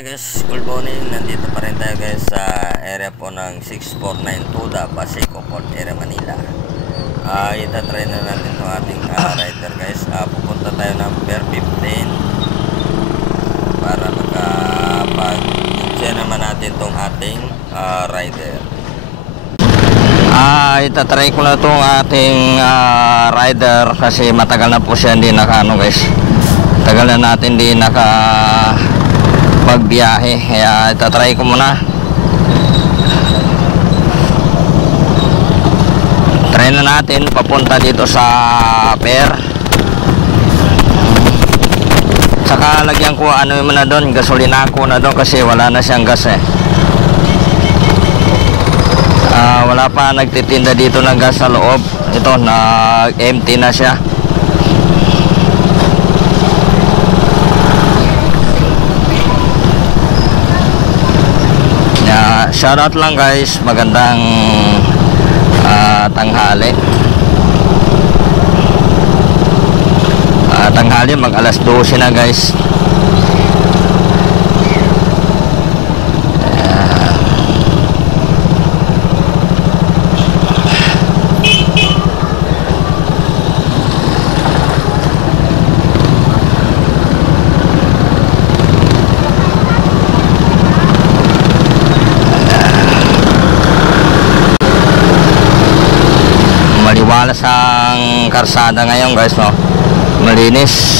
Okay guys, good morning. Nandito pa rin tayo guys sa area po ng 6492 Tuda, Paseco Port Area, Manila. Itatry na natin itong ating rider guys. Pupunta tayo ng Pier 15 para makapag-share naman natin itong ating rider. Itatry ko na itong ating rider kasi matagal na po siya hindi naka guys. Tagal na natin hindi naka pagbiyahe, kaya itatry ko muna. Try na natin papunta dito sa pier. Saka lagyan ko ano yung na doon, gasolina ko na doon kasi wala na siyang gas wala pa nagtitinda dito ng gas sa loob. Ito empty na siya. Shoutout lang guys, magandang tanghali. Tanghali, mag alas 12 na guys. Maliwalas ang karsada ngayon guys, no? Malinis.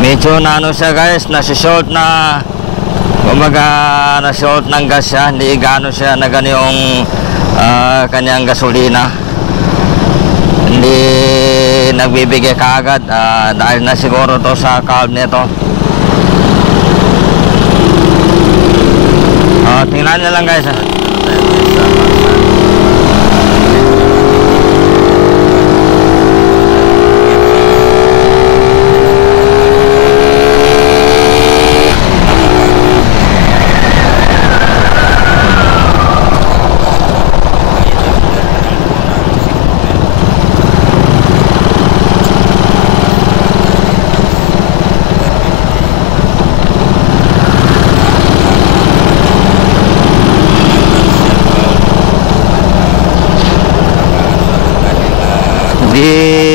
Medyo na ano siya guys, nasi-short na, kumbaga na-short ng gas siya, hindi gaano siya na ganyung kanyang gasolina, hindi nagbibigay kaagad dahil na siguro to sa valve nito. Tingnan nyo lang guys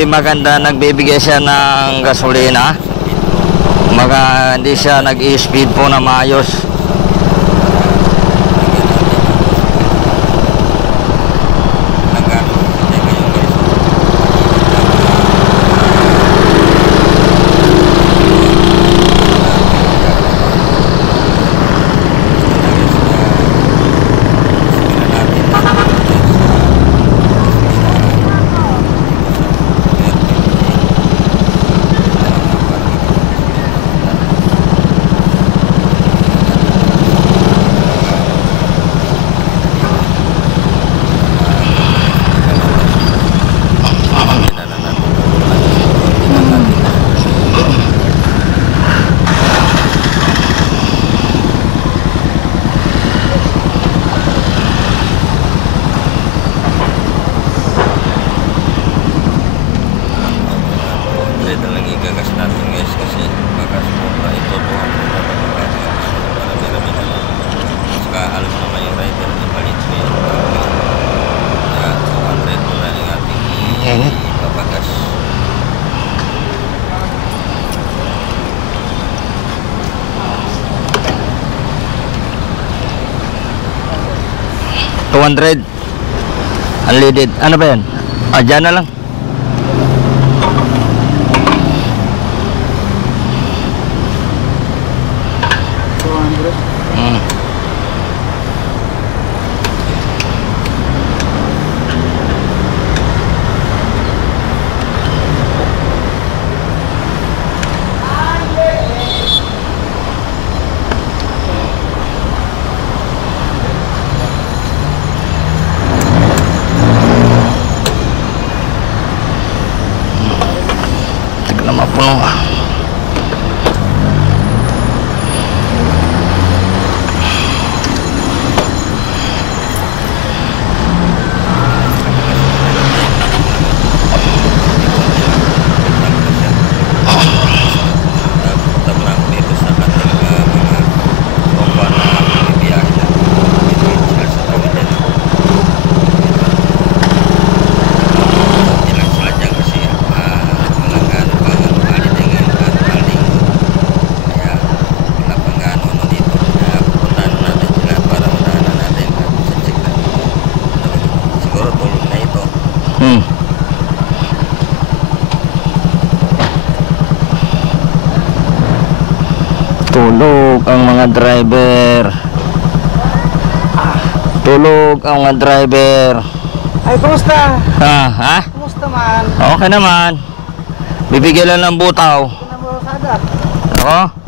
maganda, nagbibigay siya ng gasolina, hindi siya nag-i-speed po na maayos. 200. Unleaded. Ano ba yan? Ah, dyan na lang. Hmm. Tignan mapuno ah. Tulog ang mga driver. Tulog ang mga driver. Ay, kumusta? Ha? Kumusta man? Okay naman. Bibigyan lang ng butaw. Kinamurasada. Ako?